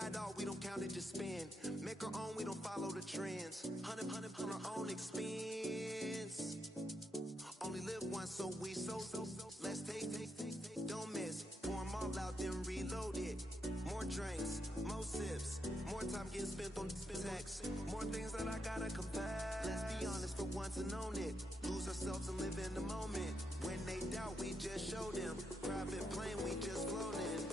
Bad dog, we don't count it, just spend. Make our own, we don't follow the trends. Hundred on our own expense. Only live once, so we so. Let's take, don't miss. Pour 'em all out, then reload it. More drinks, more sips. More time getting spent on text. More things that I gotta confess. Let's be honest for once and own it. Lose ourselves and live in the moment. When they doubt, we just show them. Private plane, we just floating.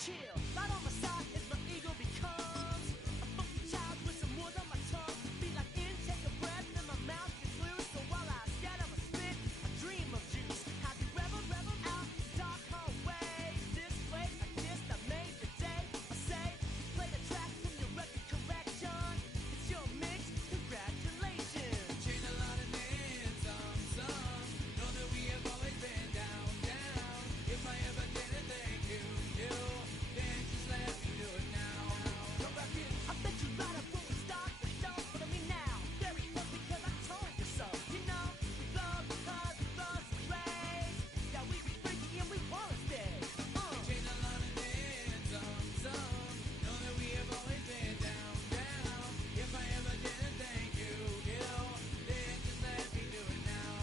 Chill, right on my side as my ego becomes a funky child with some wood on my tongue. Be like in, take a breath, and my mouth gets loose. So while I scatter my spit, I dream of juice. Happy rebel out, dark hallways. This place like this, I made the day. I say, play the track from your record collection. It's your mix, congratulations. Chain a lot of names, some. Know that we have always been down. If I ever did it, thank you. Then just let me do it now. Go back in. I bet you right up when we start the show. But I mean now, very close because I told you so. You know, we love because we love the place. Yeah, we be freaky and we wanna stay. Chain a lot of names, some. Know that we have always been down. If I ever did it, thank you. Then just let me do it now.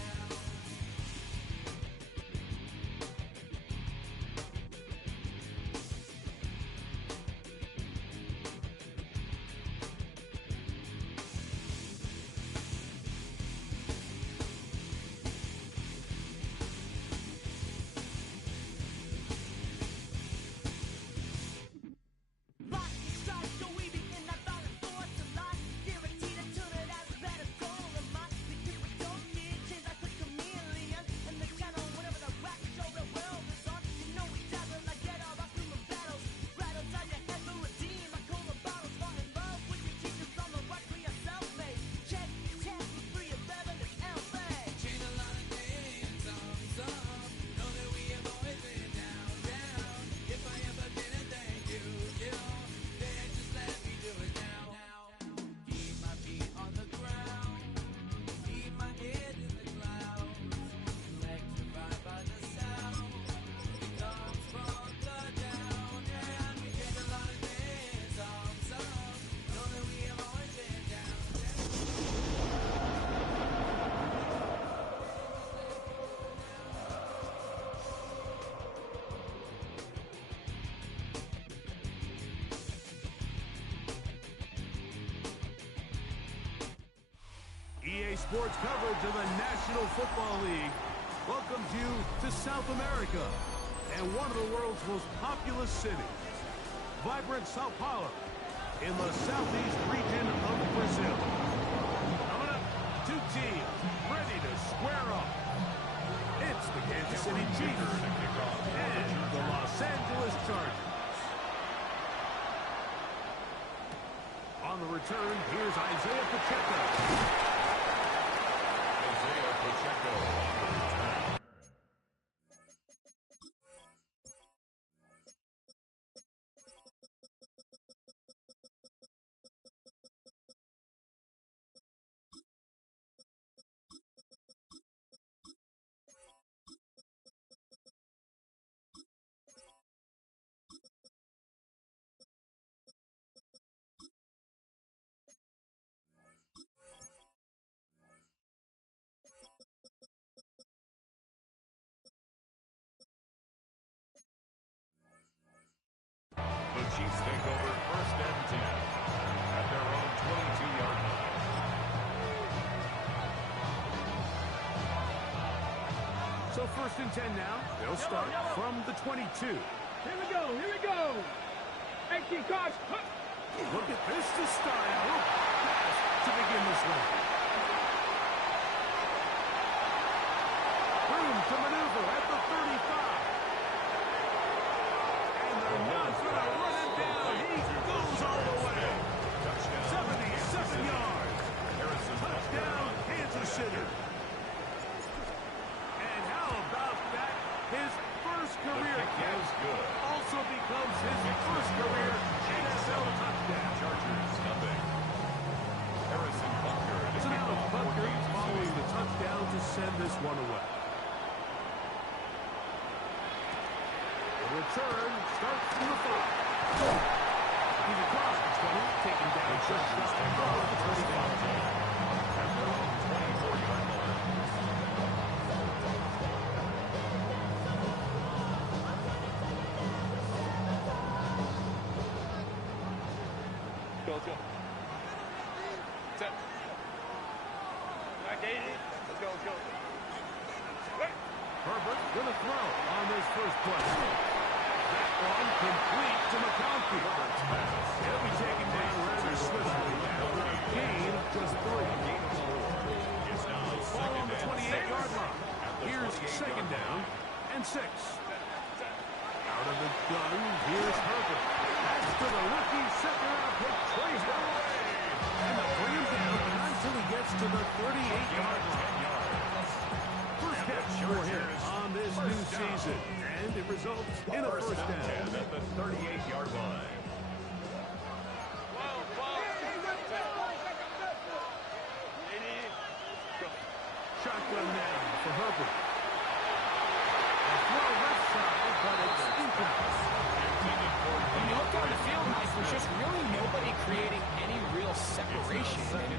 Lock and strike, so we be in that violent force of life. Guaranteed to turn it as better goal of mine. Because we don't get change like a chameleon. And the channel, whatever the rap show the world is on. You know we dazzle like get all our human battles. Rattle down your head for redeem. I call the bottles, fall in love with your teachers on the rock for yourself, mate. Check, with 3 of 11 is LA. Chain a lot of names, some. Know that we have always been down. If I ever did it, thank you. Then just let me do it now. Keep my feet on the ground. Keep my head in the clouds. Electrified by the sound. It comes from the down. We get a lot of names, some. Know that we have always been down. EA Sports coverage of the National Football League welcomes you to South America and one of the world's most populous cities, vibrant Sao Paulo, in the southeast region of Brazil. Coming up, 2 teams ready to square off. It's the Kansas City Chiefs and the Los Angeles Chargers. On the return, here's Isaiah Pacheco. Pacheco on the return. The Chiefs take over 1st and 10 at their own 22-yard line. So 1st and 10 now. They'll start from the 22. Here we go. 18 cards. Look at this to style. Pass to begin this one. Room to maneuver at the 35. And they're not going to run it down. He goes all the way. 77 yards. Touchdown, Kansas City. And how about that? His first career catch also becomes his first career NFL touchdown. Chargers nothing. Harrison Butker. So now Butker following the touchdown to send this one away. The return starts from the 5. He's across the 20, taken down just shy of the 25. At their own 24-yard line. Let's go. Set. Back 80. Let's go, let's go. Herbert with a throw on this first play. That one complete to McConkey. He'll be taken down rather swiftly after a gain of just 3. Ball on the 28-yard line. Here's second down and 6. Out of the gun, here's Herbert. That's to the rookie second-round pick, Trey Howard. And they'll bring him down, but not until he gets to the 38-yard line. First catch for him on this new season, and it results in a first down. At the 38-yard line. Shotgun now for Herbert. A throw left side, but it's incomplete. When you look on the field, Mike, there's just really nobody creating any real separation. And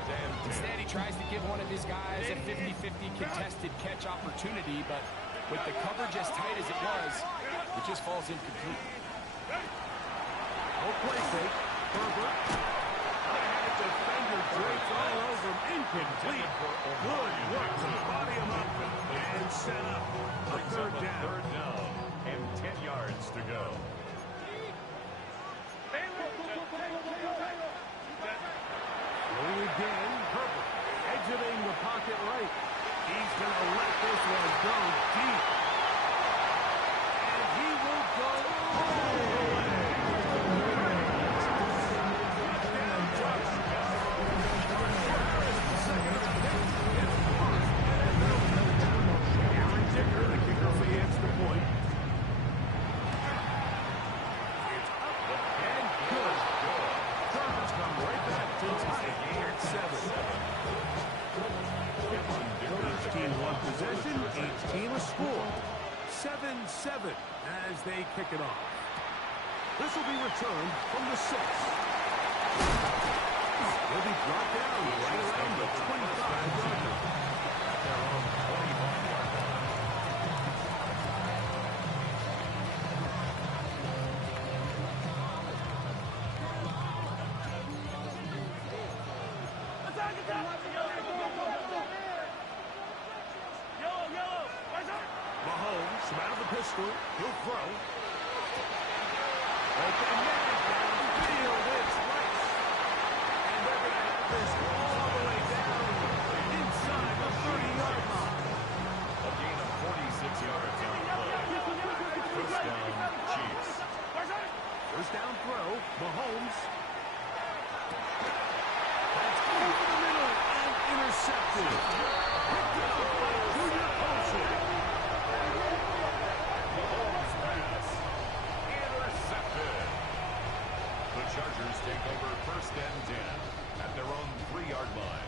instead, he tries to give one of his guys a 50-50 contested catch opportunity, but with the coverage as tight as it was, it just falls incomplete. No play fake. Herbert. Had defender draped all over him. Incomplete. Good work to body him up and set up a third down. Third down and 10 yards to go. Going again, Herbert exiting the pocket right. He's going to let this one go deep. And he will go all the way. Touchdown, touchdown. Aaron Dicker, the kicker for the extra point. It's up and good. Chargers come right back to tie it here at 7. Each team one possession, each team a score. 7-7 as they kick it off. This will be returned from the 6. He'll be brought down right around the 25-yard line. They're on the 25-yard line. Mahomes, from out of the pistol, he'll throw. Open man downfield, it's Rice. And they're going to have this all the way down inside the 30-yard line. A gain of 46 yards on the play. First down, Chiefs. First down throw, Mahomes. That's over the middle and intercepted. Picked up by Junior Olsen. Mahomes pass. Intercepted. The Chargers take over first and 10 at their own 3-yard line.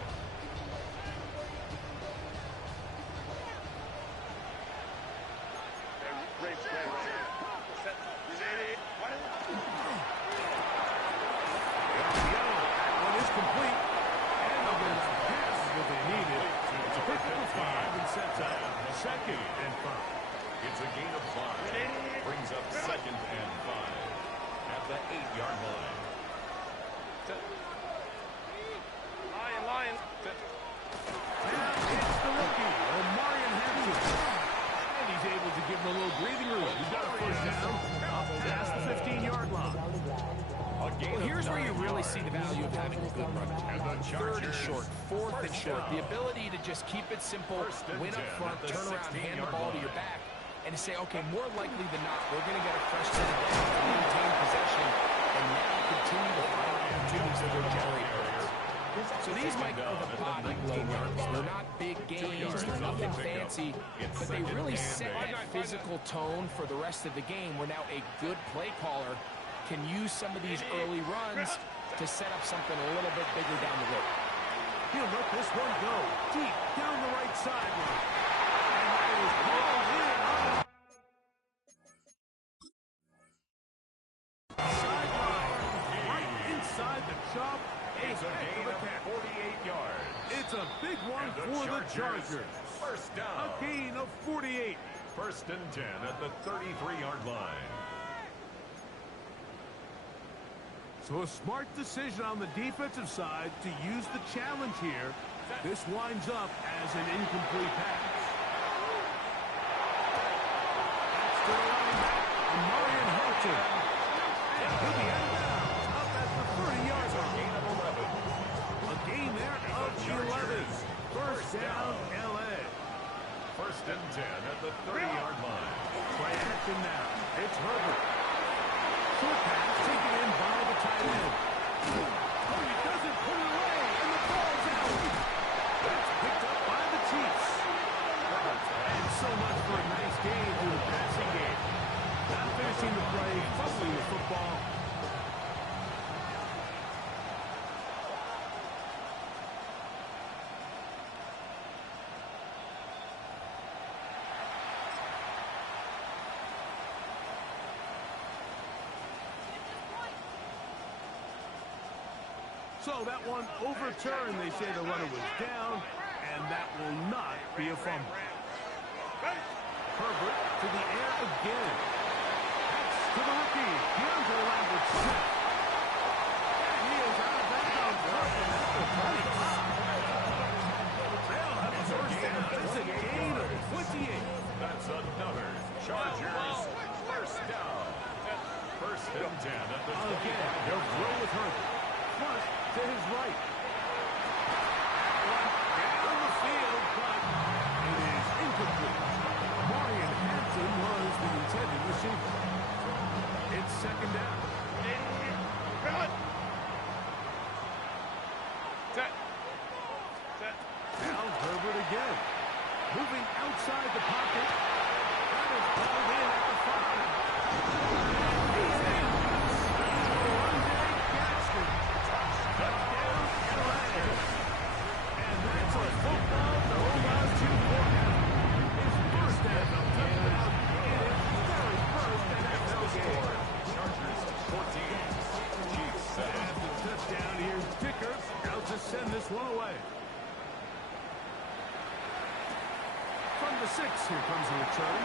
One is complete. And they'll get a pass what they needed. It's a pick up of 5 and sets up second and 5. It's a gain of 5. Brings up second and 5 at the 8-yard line. Lion. here's where you really see the value of having a good run. Third and short, fourth and short. The ability to just keep it simple, win up front, turn around, hand the ball to your back, and to say, okay, more likely than not, we're going to get a fresh set of downs, maintain possession, and now continue to find opportunities to go generate points. So these might go the bottom low runs. They're not big games, they're nothing fancy, but they really set that physical tone for the rest of the game where now a good play caller can use some of these early runs to set up something a little bit bigger down the road. He'll let this one go deep down the right sideline. And that is called in on the sideline. Right inside the chop. It's a gain of 48 yards. It's a big one for the Chargers. First down. A gain of 48. First and 10 at the 33-yard line. So a smart decision on the defensive side to use the challenge here. This winds up as an incomplete pass. That's to the running back, Marion Hilton. And he'll be out of bounds up at the 30-yard line. Gain of 11. A gain there of 11. First down, L.A. First and 10 at the 30-yard line. Play action now. It's Herbert. Short pass taken in by the tight end. Oh, he doesn't put it away, and the ball's out. That's picked up by the Chiefs. And so much for a nice game through the passing game. Not finishing the play, fumbling the football. So that one overturned. They say the runner was down, and that will not be a fumble. Herbert to the air again. That's to the rookie, DeAndre Lambert. And he is out of bounds. They'll have a first down. It's a gain of 28. That's another Chargers first down. First and 10 at the 25. Again, they'll throw with Herbert. Plus, to his right. Down the field, but it is incomplete. Marion Hampton was the intended receiver. It's second down. Now Herbert again. Moving outside the pocket. That is called in at the 5. He's in. Touchdown, LA. And that's a football to hold on to for him. His first NFL touchdown in his very first NFL game. Chargers 14. Chiefs 7. And the touchdown here, Dicker, out to send this one away. From the 6, here comes the return.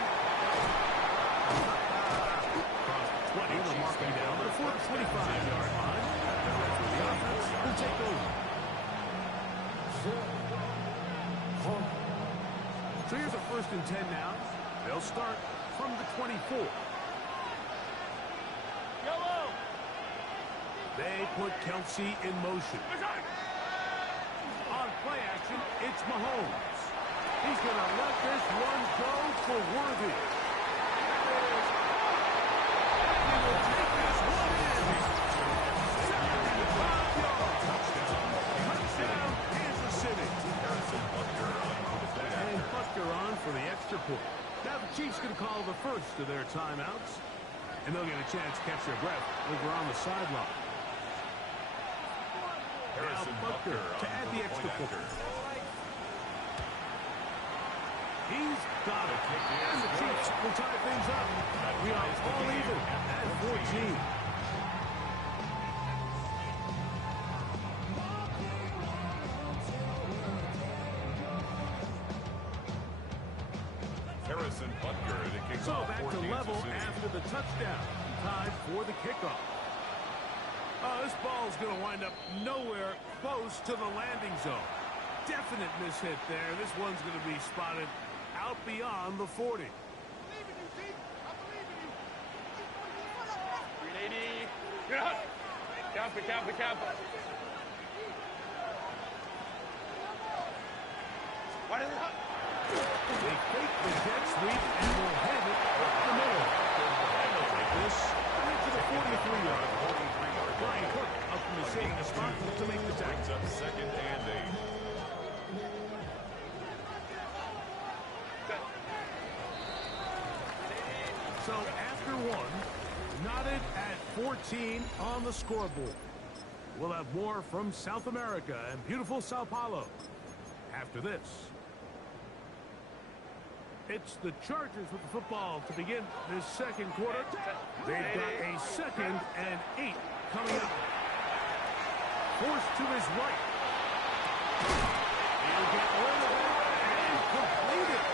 Across the 20, the marking down to the 25-yard line. The offense will take over. So here's a first and 10 now. They'll start from the 24. They put Kelsey in motion. On play action, it's Mahomes. He's going to let this one go for Worthy. And he will take this one in. 75 yards. Touchdown, Kansas City. And Butker on for the extra point. Now the Chiefs going to call the first of their timeouts. And they'll get a chance to catch their breath over on the sideline. Now Butker to add the extra point. He's got it. And the Chiefs will tie things up. We are all even at 14. Harrison Butker to kick So off back for to Kansas level City. after the touchdown. Time for the kickoff. This ball is going to wind up nowhere close to the landing zone. Definite mishit there. This one's going to be spotted out beyond the 40. Camp. Why did it not? They fake the jet sweep and will have it up the middle. This into the 43-yard. Brian Cook up from the safety spot to make the tackle. Up 2nd and 8. So after one, knotted at 14 on the scoreboard. We'll have more from South America and beautiful Sao Paulo after this. It's the Chargers with the football to begin this second quarter. They've got a 2nd and 8 coming up. Forced to his right. He'll get rid of it and complete it.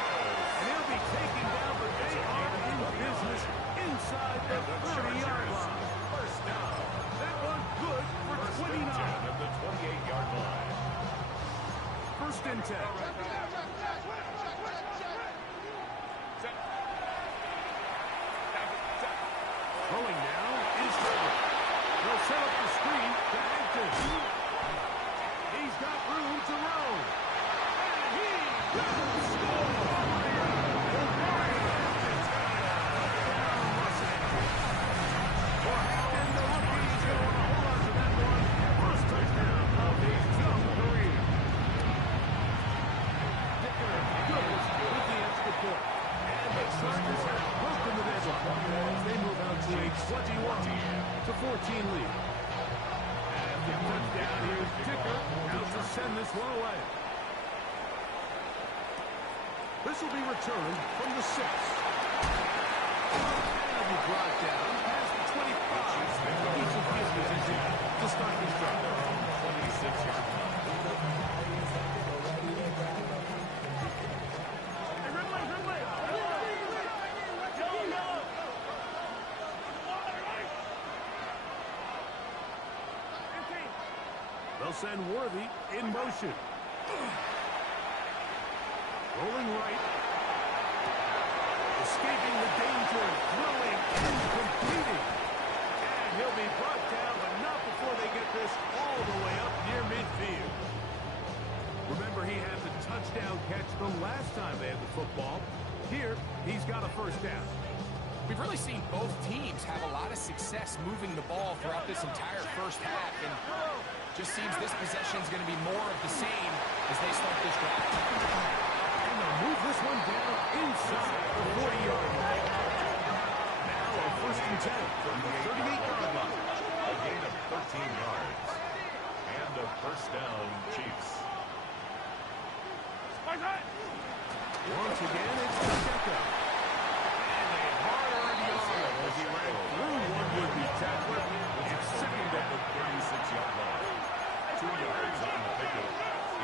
And he'll be taken down, but they are in business inside the 30-yard line. First down. That one good for 29. At the 28-yard line. 1st and 10. Throwing now is Herbert. They'll set up the screen to Hankton. He's got room to roll. And he will score! O'Brien Hampton's got it. Down Mustang. For Hampton, the rookie is going to want to hold on to that one. First touchdown of his young career. Dicker good with the extra point. And the Chargers have broken the deadlock as they move out to a 21-14 lead. And the touchdown, here's Dicker out to send this one away. This will be returned from the 6. And it'll be brought down past the 25. Each of his position to start this drive. 26-yard line. They'll send Worthy in motion. Rolling right. Escaping the danger. Throwing and completing. And he'll be brought down, but not before they get this all the way up near midfield. Remember, he had the touchdown catch the last time they had the football. Here, he's got a first down. We've really seen both teams have a lot of success moving the ball throughout this entire first half, and just seems this possession is going to be more of the same as they start this drive. And they'll move this one down inside the 40-yard line. Now a 1st and 10 from the 38-yard line. A gain of 13 yards. And a first down, Chiefs. Once again, it's Pacheco. And a hard-earned yard as he ran through one would-be tackler. It's 2nd down. 36-yard line. 2 yards on the pickup.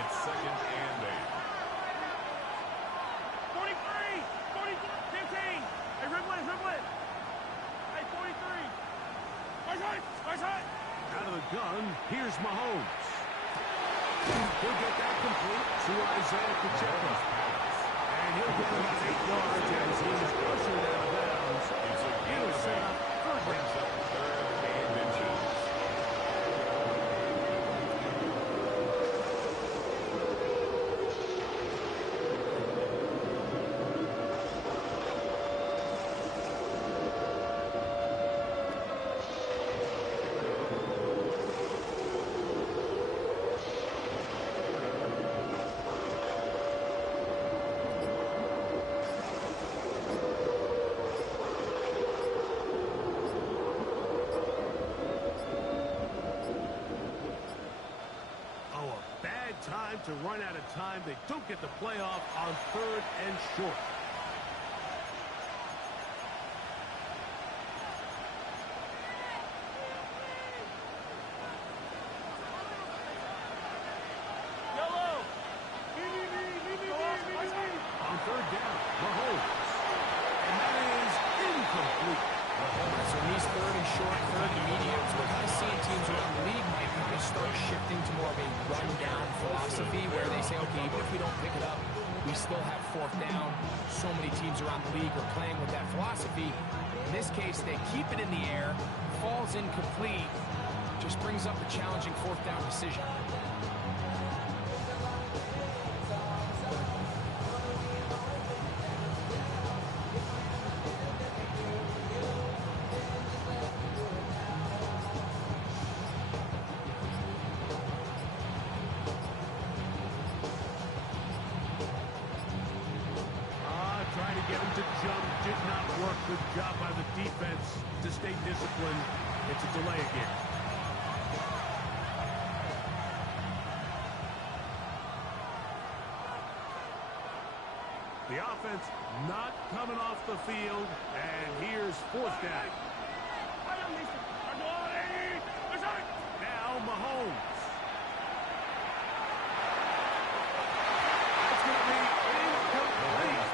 It's 2nd and 8. 15. Hey, Ridley. Hey, 43. Out of the gun, here's Mahomes. He'll get that complete to Isaiah Pacheco. And he'll get about 8 yards as he's ushered out of bounds. He'll set up 3rd down. 3rd and inches. Time to run out of time. They don't get the playoff on 3rd and short. On 3rd down, Mahomes. And that is incomplete. So in these 3rd and short, 3rd and mediums, we're kind of seeing teams around the league might kind of start shifting to more of a run-down philosophy where they say, okay, even if we don't pick it up, we still have 4th down. So many teams around the league are playing with that philosophy. In this case, they keep it in the air, falls incomplete. just brings up a challenging fourth down decision. Trying to get him to jump did not work. Good job by the defense to stay disciplined. It's a delay again. The offense not coming off the field, and here's fourth down. Now Mahomes. That's going to be incomplete.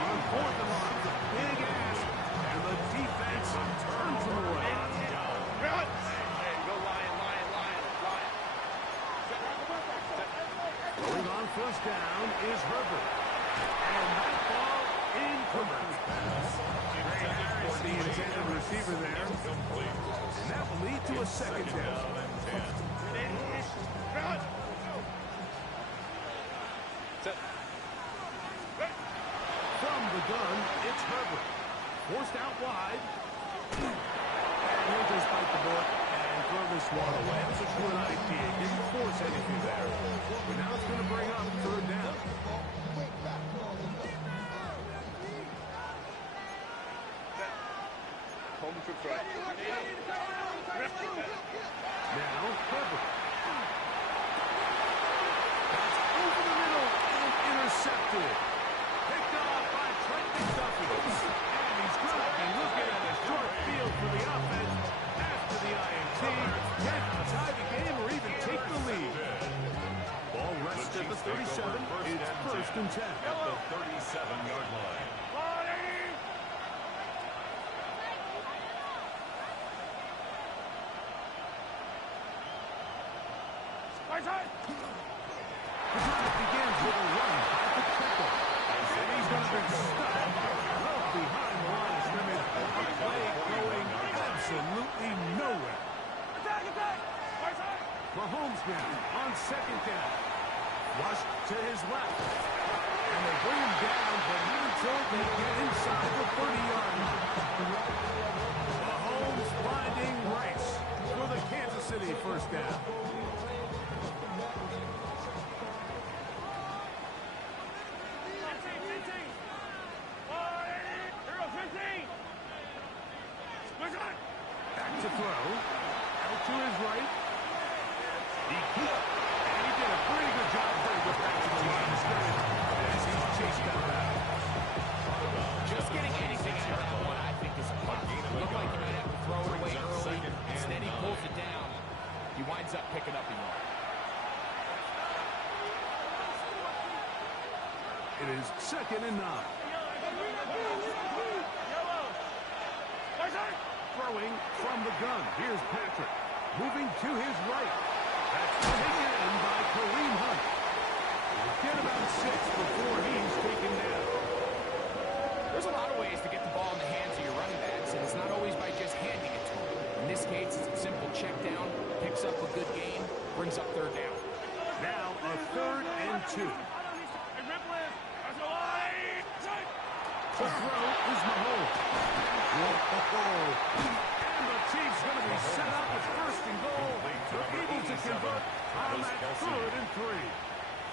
On fourth and long, it's a big ask, and the defense turns them away. Go Lion, Lion, Lion, Lion. Going on first down is Herbert. And that ball incomplete. Trey Harris, the intended receiver there. And that will lead to a second down. From the gun, it's Herbert. Forced out wide. And he'll just bite the bullet and throw this one away. That's a good idea. Didn't force anything there. But now it's going to bring up third down. Now, Herbert. That's over the middle and intercepted. Picked off by Trent McDuffie. And he's going to be looking at a short field for the offense after the INT. Can't tie the game or even take the lead. Ball rests at the 37. It's first and 10. At the 37-yard line. The drive begins with a run by Pacheco. And he's going to be stuck well behind the line of scrimmage. A play going absolutely nowhere. Mahomes now on second down. Rush to his left. And they bring him down, but not until they get inside the 30-yard line. Mahomes finding Rice for the Kansas City first down. Back to throw. Out to his right. And he did a pretty good job putting it back to the line of scrimmage as he's chased out of bounds. Just getting anything out of that one, I think, is a punt. Looked like he might have to throw it away early. Instead, he pulls it down. He winds up picking up a yard. It is second and 9. Throwing from the gun. Here's Patrick. Moving to his right. That's taken in by Kareem Hunt. He'll get about 6 before he's taken down. There's a lot of ways to get the ball in the hands of your running backs, and it's not always by just handing it to them. In this case, it's a simple check down, picks up a good gain, brings up third down. Now a third and 2. The throw is Mahomes. Whoa. And the Chiefs going to be set up with first and goal. They're able to convert on that third and 3.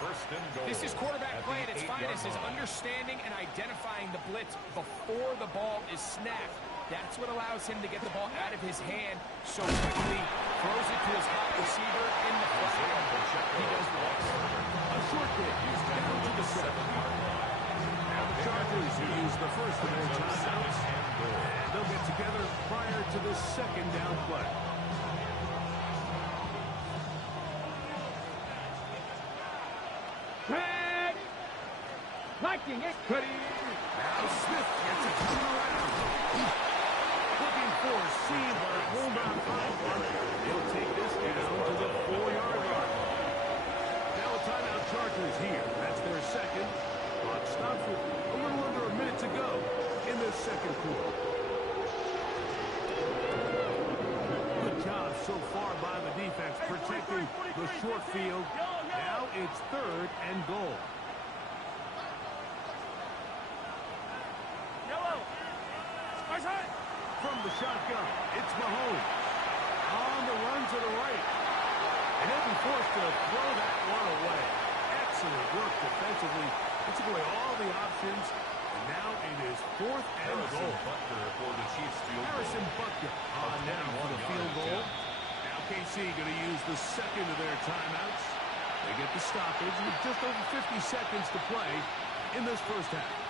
First and goal. This is quarterback at play at the its 8-yard finest, is line. understanding and identifying the blitz before the ball is snapped. That's what allows him to get the ball out of his hand so quickly, throws it to his hot receiver in the flat. He does the rest. A short kick down to the 7-yard line. Now the Chargers use the first of their timeouts. And they'll get together prior to the second down play. Liking it, Cuddy. Now Smith gets it coming around. Looking for a seam, but will not find one. He'll take this down to the 4-yard line. Now a timeout Chargers here. That's their second. Clock stops with a little under a minute to go in this second quarter. the short field. Now it's 3rd and goal. From the shotgun, it's Mahomes. On the run to the right. And he'll be forced to throw that one away. Excellent work defensively. It took away all the options. And now it is 4th and goal. For the Chiefs field goal. Harrison Butker on now for the field goal. Now KC going to use the second of their timeouts. They get the stoppage with just over 50 seconds to play in this first half.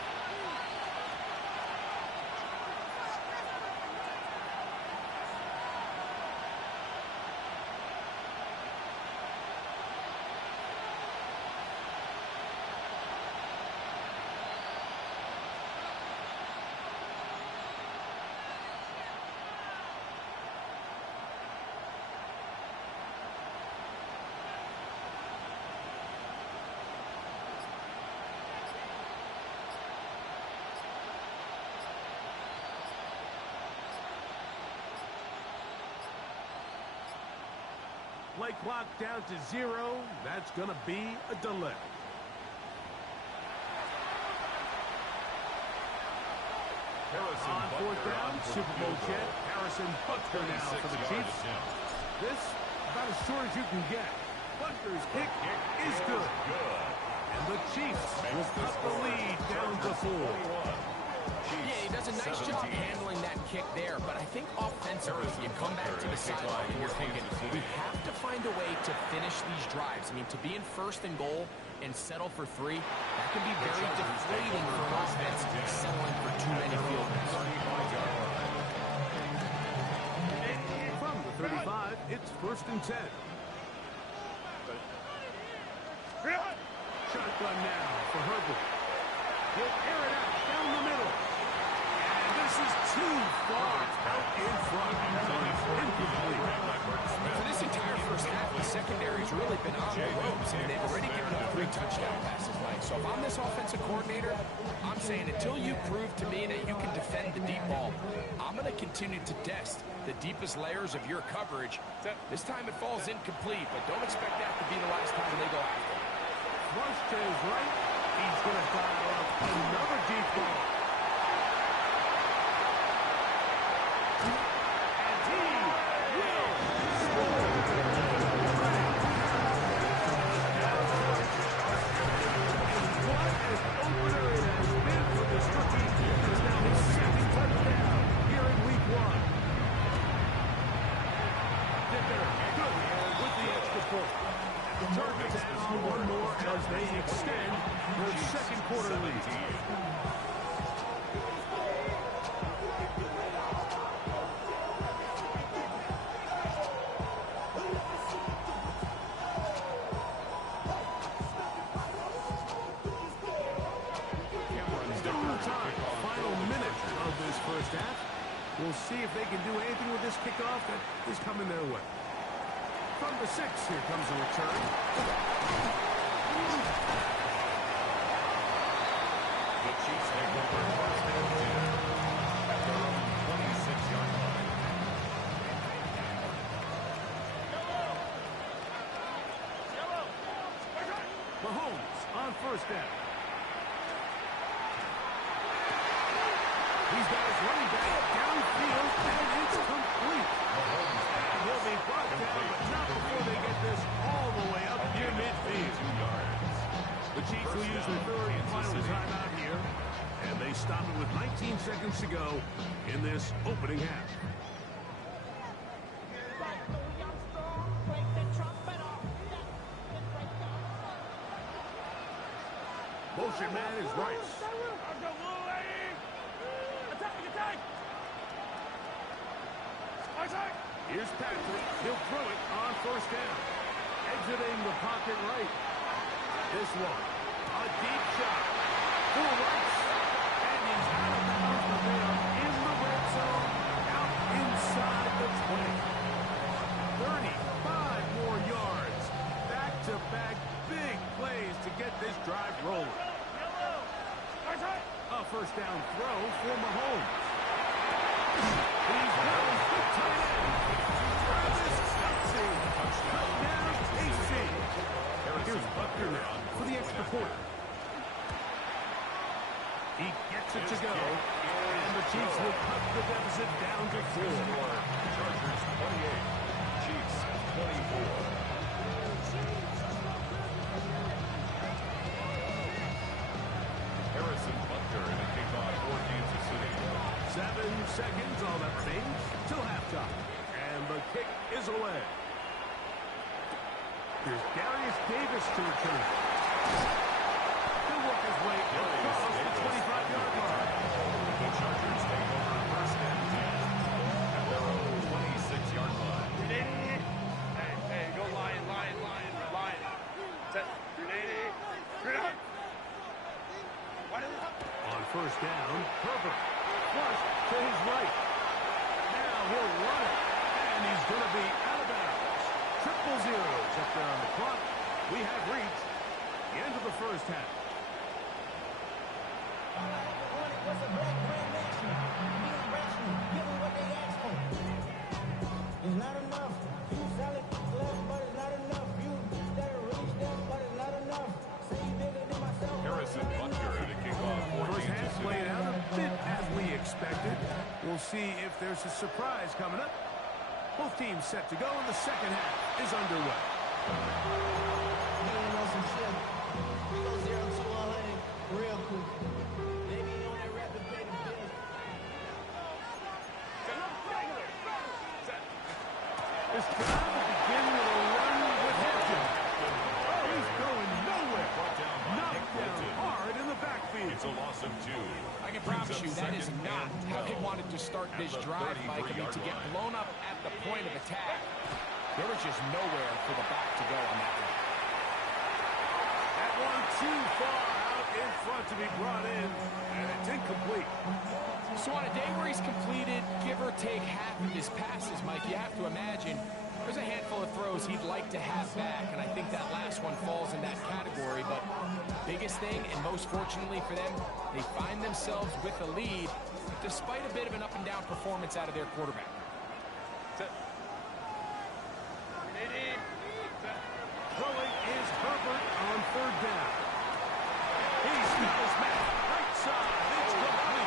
Play clock down to 0. That's going to be a delay. On 4th down, Super Bowl champ Harrison Butker now for the Chiefs. This about as short as you can get. Butker's kick is good. And the Chiefs will cut the lead down to 4. Yeah, he does a nice job handling that kick there, but I think offensively, you come back to the sideline and you're thinking, we have to find a way to finish these drives. I mean, to be in 1st and goal and settle for 3, that can be very deflating for an offense settling for too many field goals. From the 35, it's 1st and 10. Shotgun now for Herbert. He'll air it out down the middle. And this is too far out in front. Incomplete. For this entire first half, the secondary's really been on the ropes. I mean, they've already given up 3 touchdown passes, Mike. So if I'm this offensive coordinator, I'm saying until you prove to me that you can defend the deep ball, I'm going to continue to test the deepest layers of your coverage. This time it falls incomplete, but don't expect that to be the last time they go after it. Flush to his right. He's going to dial up another deep ball. And he will score. What an opener it has been for this rookie. It's now his 2nd touchdown here in Week 1. Dicker, good with the extra point. The Targets add on one more as they extend their 2nd quarter lead. Final minute of this first half. We'll see if they can do anything with this kickoff that is coming their way. From the 6, here comes a return. The Chiefs take over 1st and 10 at their own 26-yard line. Mahomes on 1st down. He's got his running back downfield, and it's complete. And he'll be brought down, but not before they get this all the way up near midfield. The Chiefs will use their 3rd and final timeout here, and they stop it with 19 seconds to go in this opening half. Motion man is Rice. Here's Patrick. He'll throw it on 1st down. Exiting the pocket right. This one, a deep shot for Rice. And he's out of bounds, but they are in the red zone, out inside the 20. 35 more yards. Back-to-back big plays to get this drive rolling. A 1st down throw for Mahomes. He's down the tight end. Travis Kelce. Touchdown, KC. the deficit down to 4. Chargers 28, Chiefs 24. Harrison Butker in a kickoff for Kansas City. 7 seconds, all that remains till halftime. And the kick is away. Here's Darius Davis to return. He'll work his way across the 25-yard line. The Chargers take over first and 10 at their own 26-yard line. Hey, go Lion. Set. Grenade. On first down, Herbert. Flush to his right. Now he'll run it. And he's going to be out of bounds. 0-0 up there on the clock. We have reached the end of the first half. Was a black brand national. Being rational, give them what they ask for. It's not enough. You solid left, but it's not enough. You better reach them, but it's not enough. Say you bigger than myself. Harrison Butker in a kickoff for First Kansas half City. played out a bit as we expected. We'll see if there's a surprise coming up. Both teams set to go, and the second half is underway. You know some shit. We go 0 to 100 real quick. Maybe you on that rapid pay the bills. It's time to begin with a run with Hampton. Oh, he's going nowhere. Knocked down hard in the backfield. It's a loss of 2. I can promise you that is not how they wanted to start this drive, Mike. I mean, to get blown up at the point of attack, there was just nowhere for the back to go on that one. That one too far out in front to be brought in, and it's incomplete. So on a day where he's completed, give or take half of his passes, Mike, you have to imagine there's a handful of throws he'd like to have back, and I think that last one falls in that category. But biggest thing, and most fortunately for them, they find themselves with a lead despite a bit of an up-and-down performance out of their quarterback. Throwing is Herbert on third down. He's got his man right side. It's Gravani.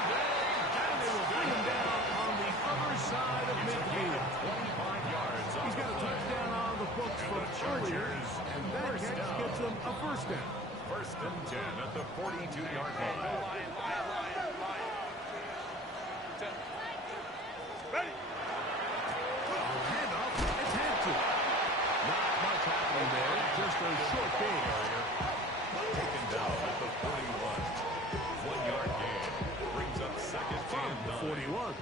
And they will bring him down on the other side of midfield. 25 yards on He's got a touchdown on the books from earlier, and that catch gets him a first down. First and 10 at the 42-yard line. Ready? Handoff, it's Hampton. Not much happening there, just a short gain. Taken down at the 41. 1-yard gain brings up second From and the 9. 41,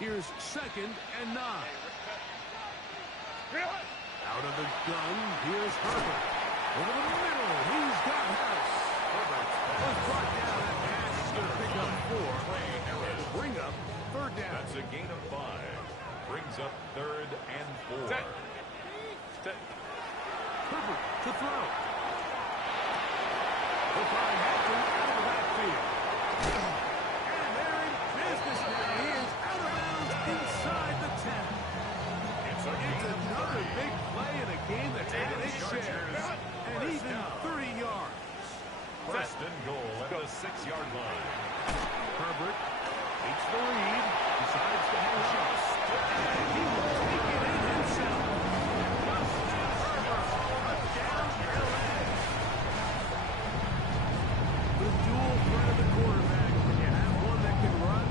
here's second and 9. Out of the gun, here's Herbert. Over the middle, he's got Harris. Herbert was brought down at pass. He's going to pick up 4 and bring up third down. That's a gain of 5. Brings up third and 4. Herbert to throw. He'll find Hampton out of the backfield. And they're in business now. He is out of bounds inside the 10. It's It's another big play in a game that's had its share. And even 30 yards. First and goal at the 6-yard line. Herbert takes the lead, decides to hang on. And he will take it in himself. Justin Herbert, touchdown, LA. The dual threat of the quarterback. When you have one that can run,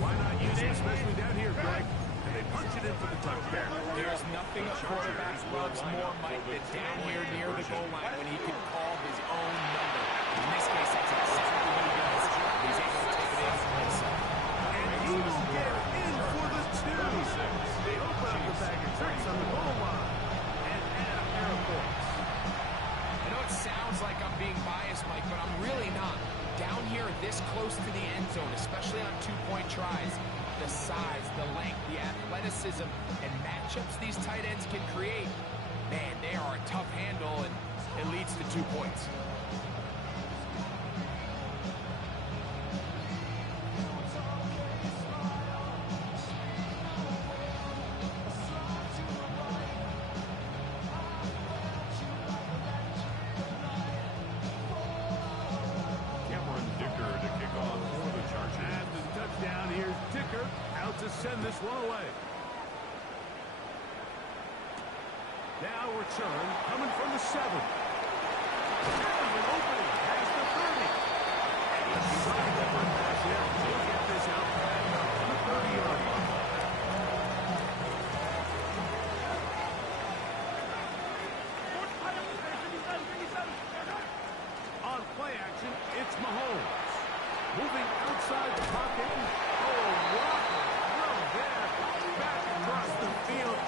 why not use it, especially down here, Greg? And they punch it in for the touchdown. There's nothing a quarterback loves more, Mike, than down here near the goal line when he can call his own number. In this case, that's exactly what he does. He's able to take it in for himself. And he will get in for the 2. They open up the bag of tricks on the goal line and add a pair of points. I know it sounds like I'm being biased, Mike, but I'm really not. Down here this close to the end zone, especially on 2-point tries, the size, the length, the athleticism, and matchups these tight ends can create, man, they are a tough handle, and it leads to 2 points. one away. Now return coming from the 7. There's an opening past the 30. And the side effort pass here. He'll get this out on the 30-yard line. On play action, it's Mahomes. Moving outside the pocket. Oh, Walker. Well, there. Back across the field.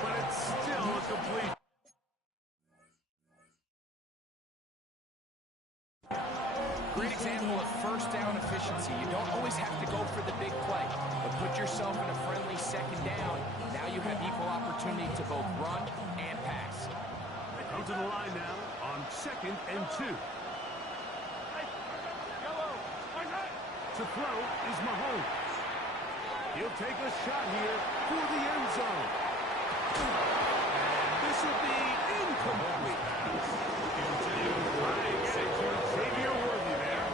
But it's still a complete. Great example of first down efficiency. You don't always have to go for the big play, but put yourself in a friendly second down. Now you have equal opportunity to both run and pass. Come to the line now on 2nd and 2. To throw is Mahomes. He'll take a shot here for the end zone. And this will be incomplete. Trying to get it to Xavier Worthy there.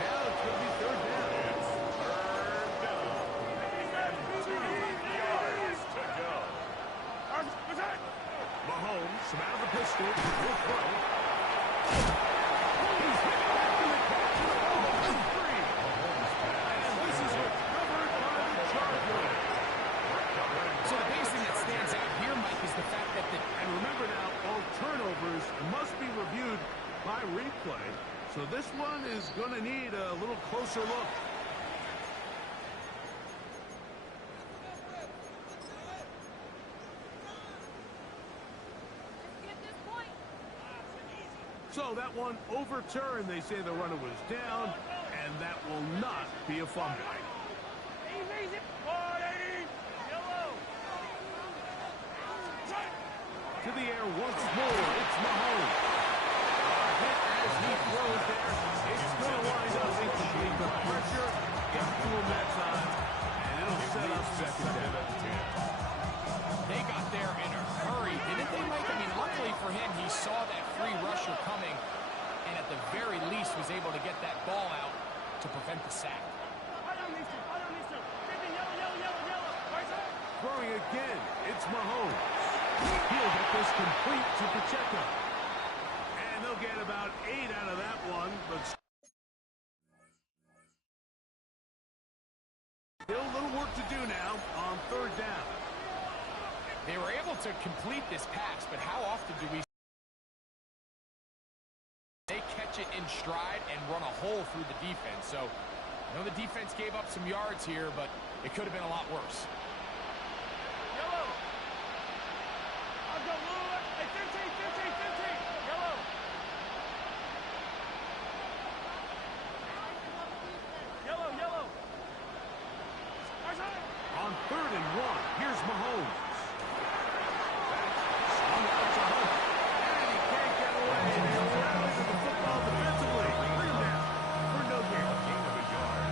Now it's going to be third down. It's third down. 2 yards to go. Mahomes from out of the pistol. He'll throw. He's hit back in the catch. Oh, it's free. And this is recovered by the Chargers. So the biggest thing that stands out here, Mike, is the fact that And remember now, all turnovers must be reviewed by replay. So this one is going to need a little closer look. So that one overturned. They say the runner was down, and that will not be a fumble. To the air once more, it's Mahomes. Hit as he throws there. It's going to wind up incomplete. The pressure got to him that time, and it'll set up second down. they got there in a hurry, didn't they, Mike? I mean, luckily for him, he saw that free rusher coming, and at the very least was able to get that ball out to prevent the sack. Throwing again, it's Mahomes. He'll get this complete to Pacheco. And they'll get about 8 out of that one, but still a little work to do now on third down. They were able to complete this pass, but how often do we they catch it in stride and run a hole through the defense? So I know the defense gave up some yards here, but it could have been a lot worse. On 3rd and 1, here's Mahomes. Swung out to Hunt. And he can't get away. They rally to the football defensively. Bring him down for no gain. Gain of a yard.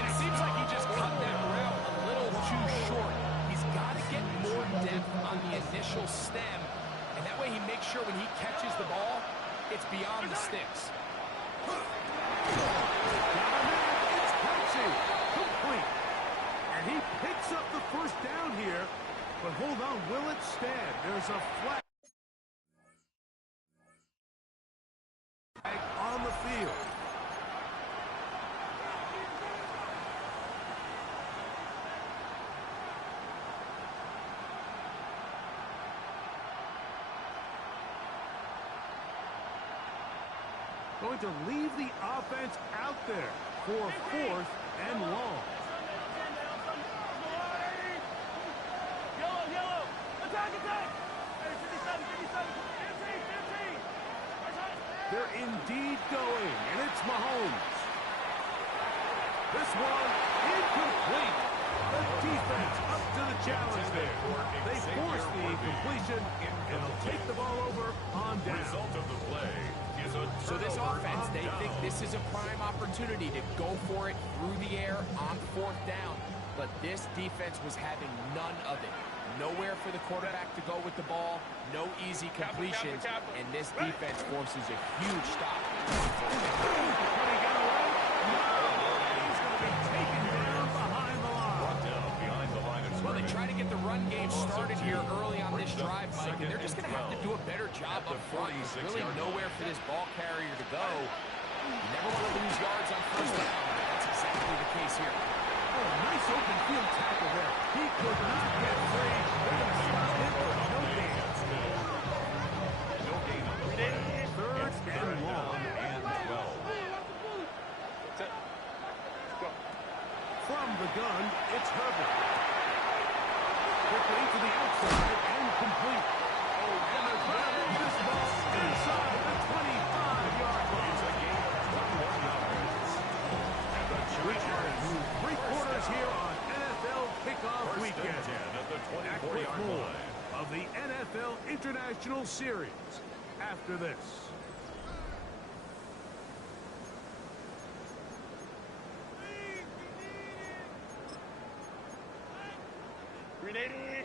And it seems like he just cut that route a little too short. He's got to get more depth on the initial stem, and that way he makes sure when he catches the ball, it's beyond the sticks. Got him in. It's Kelsey. Complete. And he picks up the first down here. But hold on, will it stand? There's a flag on the field. Going to leave the offense out there for 4th and long. They're indeed going, and it's Mahomes. This one incomplete. The defense up to the challenge there. They force the incompletion, and they'll take the ball over on down. Result of the play is a So this turnover offense, on they down. think this is a prime opportunity to go for it through the air on 4th down. But this defense was having none of it. Nowhere for the quarterback to go with the ball, no easy completions, and this defense forces a huge stop. Can he get away? No! He's going to be taken down behind the line. Brought down behind the run game started here early on this drive, Mike, and they're just going to have to do a better job up front. There's really nowhere for this ball carrier to go. You never want to lose yards on first down, but that's exactly the case here. Oh, nice open field tackle there. He could not get free. They're going to stop him for no gain. No gain on the play. Third and long. And 12. From the gun, it's Herbert. Quickly to the outside and complete. Oh, and they're going to move this ball inside the 25-yard line. It's a gain of 21 yards. And the We are Chargers three-quarters here on NFL Kickoff first Weekend. and 10 at the Back with 24-yard more line. of the NFL International Series after this.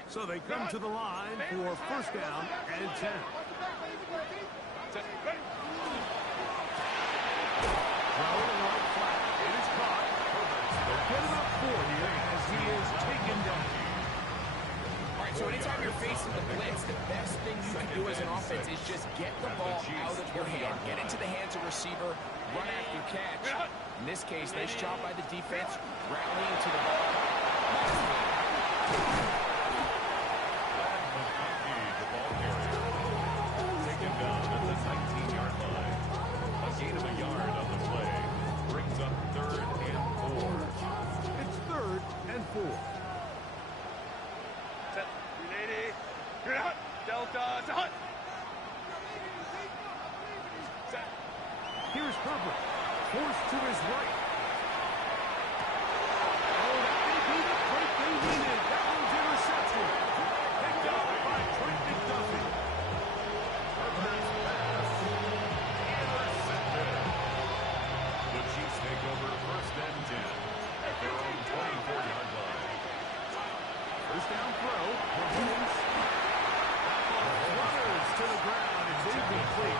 So they come to the line for first down and 10. Throwing right flat. It is caught. They'll get it up for here as he is taken down. All right, so anytime you're facing the blitz, the best thing you can do as an offense is just get the ball out of your hand, get into the hands of receiver, run after catch. In this case, nice job by the defense, rallying to the ball. The ball carrier. Taken down at the 19-yard line. A gain of a yard on the play. Brings up 3rd and 4. It's 3rd and 4. Delta. Here's Herbert. Forced to his right. Oh, that may be the break they needed. That one's interception. Picked up by Trent McDuffie. Herbert's pass. Intercepted. The Chiefs take over 1st and 10 at their own 24-yard line. First down throw. Mahomes. Flutters to the ground. It's incomplete.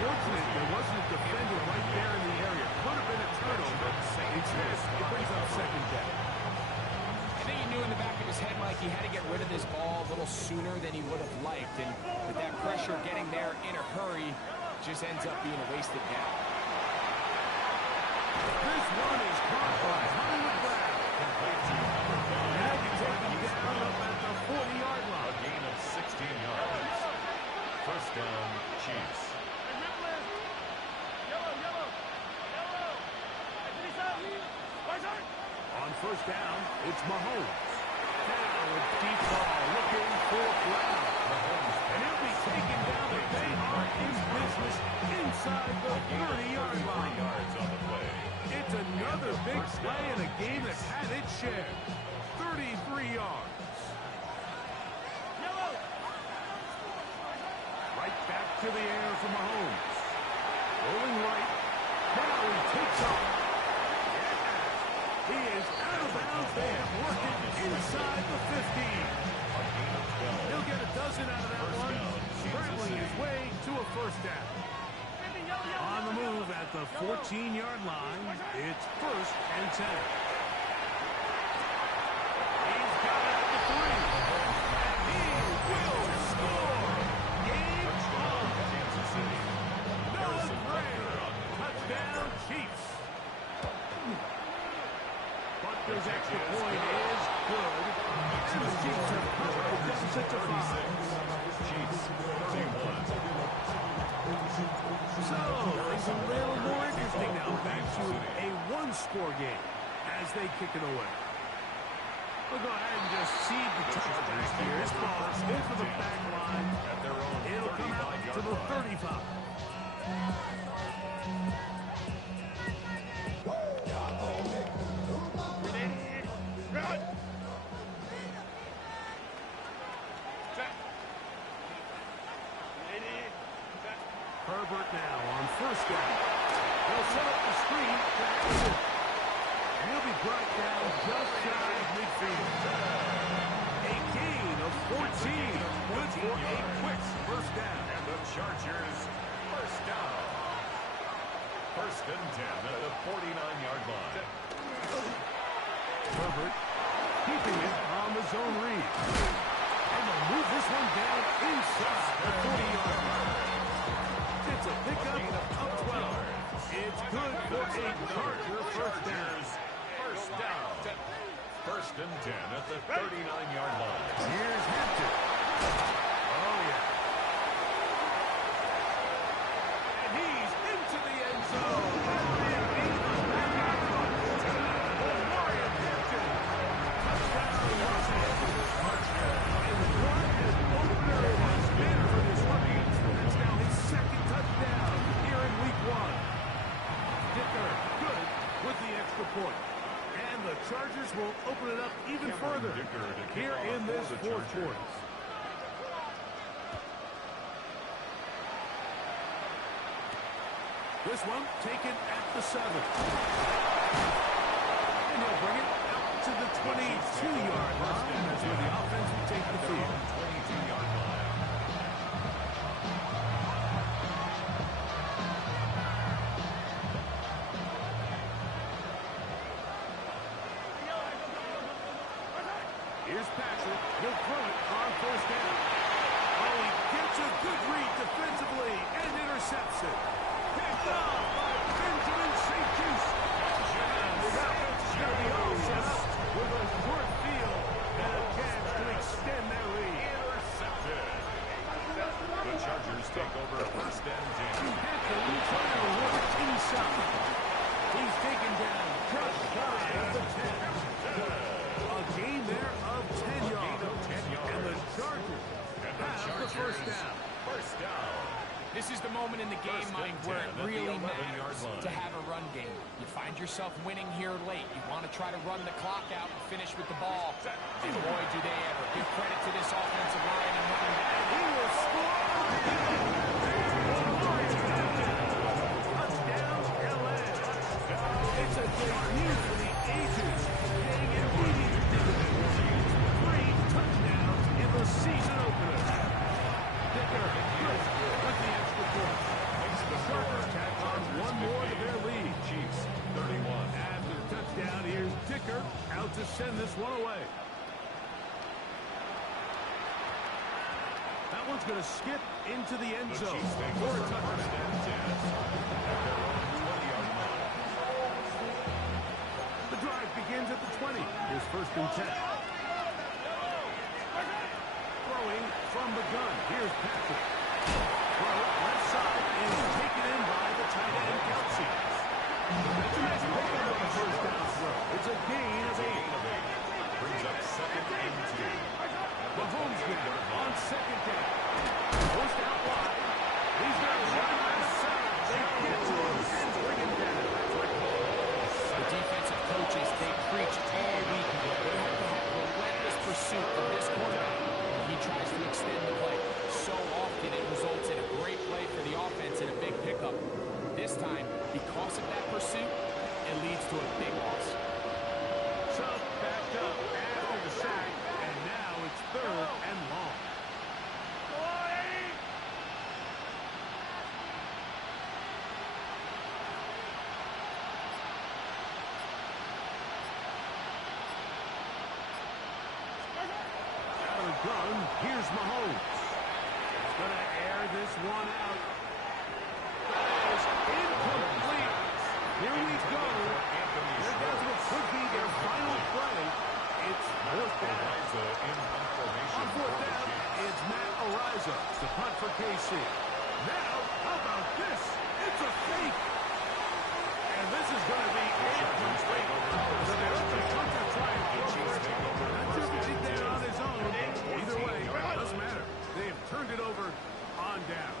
Fortunate there wasn't a defender right there in the area. Could have been a turnover. Instead, it brings up 2nd down. I think he knew in the back of his head, Mike, he had to get rid of this ball a little sooner than he would have liked. And with that pressure getting there in a hurry, just ends up being a wasted down. This one is caught by Hollywood Brown. And they can take him down up at the 40-yard A line. gain of 16 yards. First down, Chiefs. On first down, it's Mahomes. Now a deep ball looking for Brown. And he'll be taken down, but they are in business inside the 30-yard line. Yards on the play. It's another big play in a game that's had its share. 33 yards. Right back to the air for Mahomes. Rolling right. Now he takes off. He is out of bounds. They have worked it inside the 15. He'll get a dozen out of that one, scrambling his way to a first down. On the move at the 14-yard line, it's 1st and 10. He's got it at the 3. And he will score. Game on. Noah Gray. Touchdown, Chiefs. Butler's extra point is good. And the Chiefs have covered the deficit to 5. Chiefs 31. So, it's a little more interesting now. Back to a one-score game as they kick it away. We'll go ahead and just seed the touchback here. This ball is over the back line. At their own It'll come out to the 35. Herbert now on first down. They'll set up the screen to exit. And he'll be brought down just shy of midfield. A gain of 14. Good for a quick first down. And the Chargers first down. 1st and 10 at the 49-yard line. Herbert keeping it on the zone read. And they'll move this one down inside the 40-yard line. It's a pickup of 12. It's good for a Charger first down. First down. First and 10 at the 39-yard line. Here's Hampton. Oh, yeah. And he's into the end zone. And he's back out front. Marion Hampton. Touchdown, Los Angeles. And what an opener it has been for this rookie. That's now his second touchdown here in week 1. Dicker, good with the extra point. And the Chargers will open it up even further here in this fourth quarter. This one taken at the 7. And he'll bring it out to the 22-yard line. That's where the offense will take the field. 22-yard line. Here's Patrick. He'll throw it on first down. Oh, he gets a good read defensively and intercepts it. Picked off by Benjamin St. Just. The offense is going to be all set up with a short field and a chance to extend their lead. Intercepted. The Chargers take over first and 10. Hampton trying to work inside. He's taken down just shy of the 10. A gain there of 10 yards. And the Chargers have the first down. First down. This is the moment in the game, Mike, where it really matters to have a run game. You find yourself winning here late. You want to try to run the clock out and finish with the ball. And boy, do they ever. Give credit to this offensive line and running back. He will score. Touchdown, LA. It's a debut for the Agents. Getting immediate dividends. 3 touchdowns in the season opener. Dicker, good with the extra point. The Chargers tack on one more to their lead. Chiefs, 31. After the touchdown, here's Dicker out to send this one away. That one's going to skip into the end The zone Chiefs take for over a touchdown. first and 10 at their own 20-yard line. The drive begins at the 20. Here's first and 10. Throwing from the gun. Here's Patrick. Throw left side is taken in by the tight end, Kelsey. That's a nice pickup on the first down throw. It's a gain of 8. Brings up second and 2. Mahomes on second down. Post out wide. He's got a run left side. They get to him and bring him down. The defensive coaches, they preach all week. They have to have relentless pursuit of this quarterback. He tries to extend the play. So often it results in a great play for the offense and a big pickup. This time, because of that pursuit, it leads to a big loss. So backed up after the sack, and now it's third and long. Out of the gun, here's Mahomes. He's going to air this one out. That is incomplete. Here we go. There goes what could be their final play. It's fourth down. On fourth down, it's Matt Ariza to punt for KC. Now, how about this? It's a fake. And this is going to be incomplete. So there's the punter trying to go for it. Not sure if he did that on his own. Either way, it doesn't matter. They have turned it over on down.